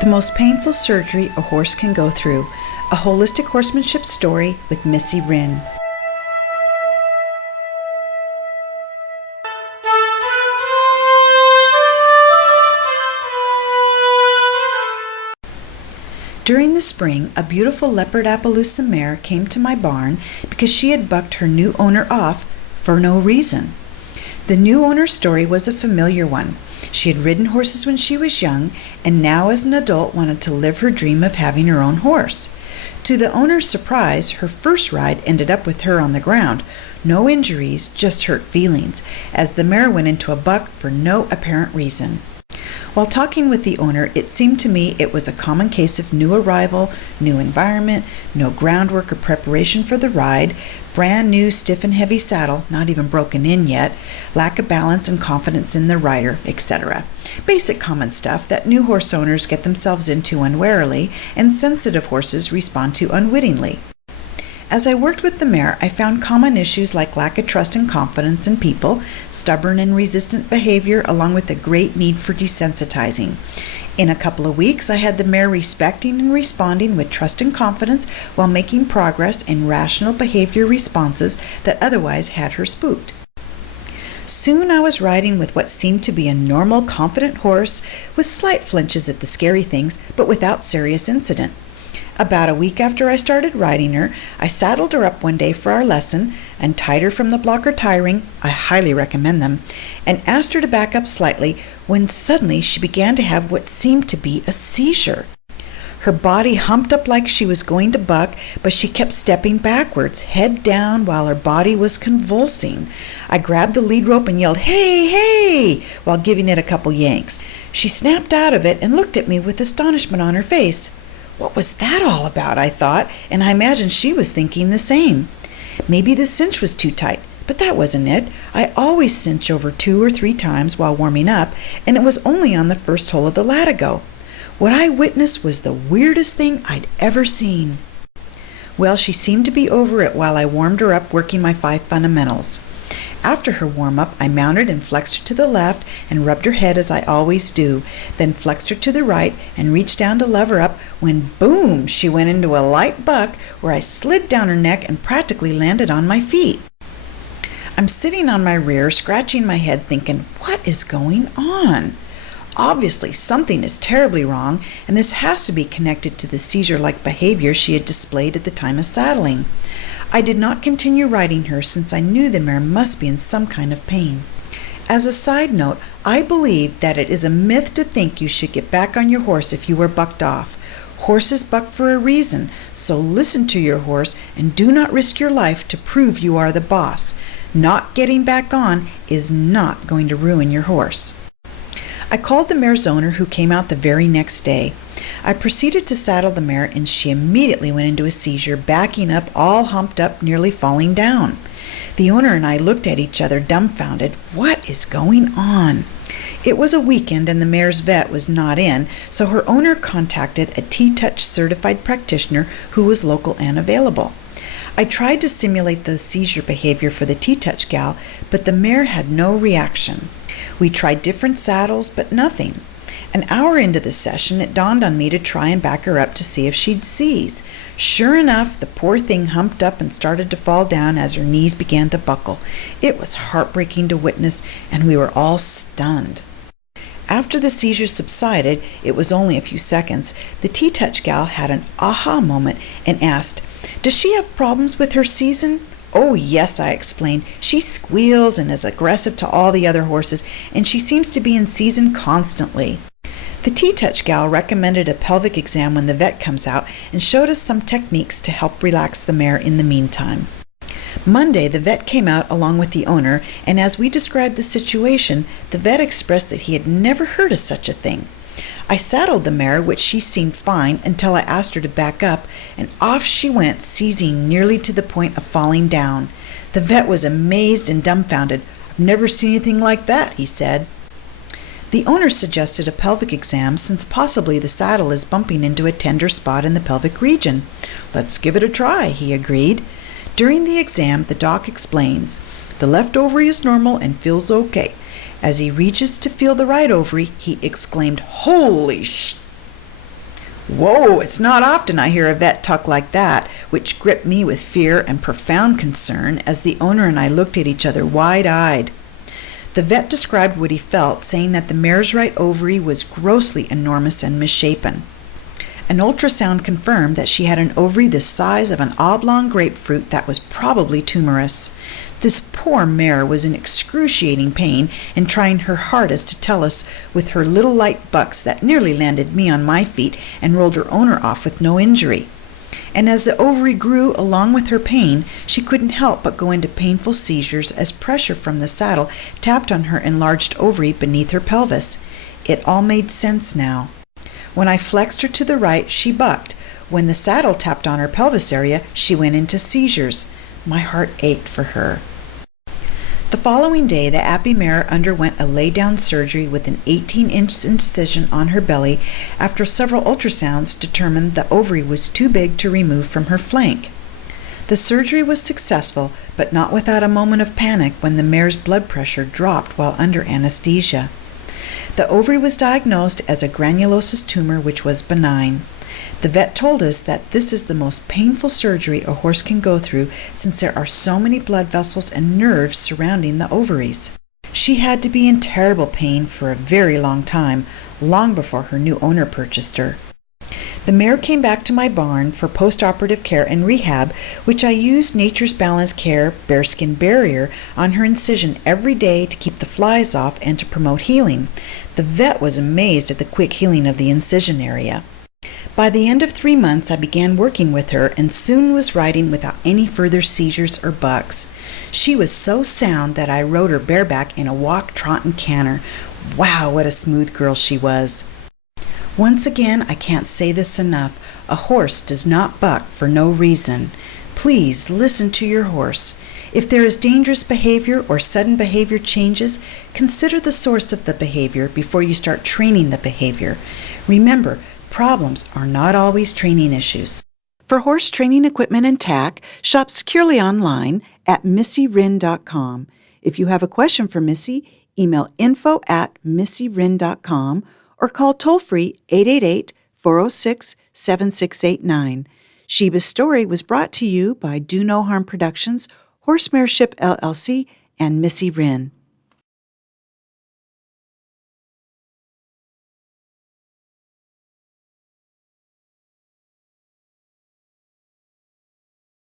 The most painful surgery a horse can go through. A holistic horsemanship story with Missy, Wryn. During the spring, a beautiful leopard Appaloosa mare came to my barn because she had bucked her new owner off for no reason. The new owner's story was a familiar one. She had ridden horses when she was young, and now as an adult wanted to live her dream of having her own horse. To the owner's surprise, her first ride ended up with her on the ground. No injuries, just hurt feelings, as the mare went into a buck for no apparent reason. While talking with the owner, it seemed to me it was a common case of new arrival, new environment, no groundwork or preparation for the ride, brand new stiff and heavy saddle, not even broken in yet, lack of balance and confidence in the rider, etc. Basic common stuff that new horse owners get themselves into unwarily and sensitive horses respond to unwittingly. As I worked with the mare, I found common issues like lack of trust and confidence in people, stubborn and resistant behavior, along with a great need for desensitizing. In a couple of weeks, I had the mare respecting and responding with trust and confidence while making progress in rational behavior responses that otherwise had her spooked. Soon I was riding with what seemed to be a normal, confident horse with slight flinches at the scary things, but without serious incident. About a week after I started riding her, I saddled her up one day for our lesson, untied her from the blocker tie ring, I highly recommend them, and asked her to back up slightly when suddenly she began to have what seemed to be a seizure. Her body humped up like she was going to buck, but she kept stepping backwards, head down, while her body was convulsing. I grabbed the lead rope and yelled, "Hey, hey!" while giving it a couple yanks. She snapped out of it and looked at me with astonishment on her face. What was that all about, I thought, and I imagined she was thinking the same. Maybe the cinch was too tight, but that wasn't it. I always cinch over 2 or 3 times while warming up, and it was only on the first hole of the latigo. What I witnessed was the weirdest thing I'd ever seen. Well, she seemed to be over it while I warmed her up working my 5 fundamentals. After her warm-up, I mounted and flexed her to the left and rubbed her head as I always do, then flexed her to the right and reached down to lever up when, boom, she went into a light buck where I slid down her neck and practically landed on my feet. I'm sitting on my rear, scratching my head, thinking, what is going on? Obviously, something is terribly wrong, and this has to be connected to the seizure-like behavior she had displayed at the time of saddling. I did not continue riding her since I knew the mare must be in some kind of pain. As a side note, I believe that it is a myth to think you should get back on your horse if you were bucked off. Horses buck for a reason, so listen to your horse and do not risk your life to prove you are the boss. Not getting back on is not going to ruin your horse. I called the mare's owner, who came out the very next day. I proceeded to saddle the mare, and she immediately went into a seizure, backing up, all humped up, nearly falling down. The owner and I looked at each other dumbfounded. What is going on? It was a weekend and the mare's vet was not in, so her owner contacted a T-Touch certified practitioner who was local and available. I tried to simulate the seizure behavior for the T-Touch gal, but the mare had no reaction. We tried different saddles, but nothing. An hour into the session, it dawned on me to try and back her up to see if she'd seize. Sure enough, the poor thing humped up and started to fall down as her knees began to buckle. It was heartbreaking to witness, and we were all stunned. After the seizure subsided, it was only a few seconds, the T-Touch gal had an aha moment and asked, "Does she have problems with her season?" "Oh, yes," I explained. "She squeals and is aggressive to all the other horses, and she seems to be in season constantly." The T-Touch gal recommended a pelvic exam when the vet comes out and showed us some techniques to help relax the mare in the meantime. Monday, the vet came out along with the owner, and as we described the situation, the vet expressed that he had never heard of such a thing. I saddled the mare, which she seemed fine, until I asked her to back up, and off she went, seizing nearly to the point of falling down. The vet was amazed and dumbfounded. "I've never seen anything like that," he said. The owner suggested a pelvic exam since possibly the saddle is bumping into a tender spot in the pelvic region. "Let's give it a try," he agreed. During the exam, the doc explains, "The left ovary is normal and feels okay." As he reaches to feel the right ovary, he exclaimed, "Holy sh!" Whoa, it's not often I hear a vet talk like that, which gripped me with fear and profound concern as the owner and I looked at each other wide-eyed. The vet described what he felt, saying that the mare's right ovary was grossly enormous and misshapen. An ultrasound confirmed that she had an ovary the size of an oblong grapefruit that was probably tumorous. This poor mare was in excruciating pain and trying her hardest to tell us with her little light bucks that nearly landed me on my feet and rolled her owner off with no injury. And as the ovary grew along with her pain, she couldn't help but go into painful seizures as pressure from the saddle tapped on her enlarged ovary beneath her pelvis. It all made sense now. When I flexed her to the right, she bucked. When the saddle tapped on her pelvis area, she went into seizures. My heart ached for her. The following day, the Appy mare underwent a lay-down surgery with an 18-inch incision on her belly after several ultrasounds determined the ovary was too big to remove from her flank. The surgery was successful, but not without a moment of panic when the mare's blood pressure dropped while under anesthesia. The ovary was diagnosed as a granulosis tumor, which was benign. The vet told us that this is the most painful surgery a horse can go through since there are so many blood vessels and nerves surrounding the ovaries. She had to be in terrible pain for a very long time, long before her new owner purchased her. The mare came back to my barn for post-operative care and rehab, which I used Nature's Balance Care bearskin barrier on her incision every day to keep the flies off and to promote healing. The vet was amazed at the quick healing of the incision area. By the end of 3 months, I began working with her and soon was riding without any further seizures or bucks. She was so sound that I rode her bareback in a walk, trot, and canter. Wow, what a smooth girl she was. Once again, I can't say this enough. A horse does not buck for no reason. Please listen to your horse. If there is dangerous behavior or sudden behavior changes, consider the source of the behavior before you start training the behavior. Remember, problems are not always training issues. For horse training equipment and tack, shop securely online at missywryn.com. If you have a question for Missy, email info@missywryn.com or call toll-free 888-406-7689. Sheba's story was brought to you by Do No Harm Productions, Horsemareship LLC, and Missy Wryn.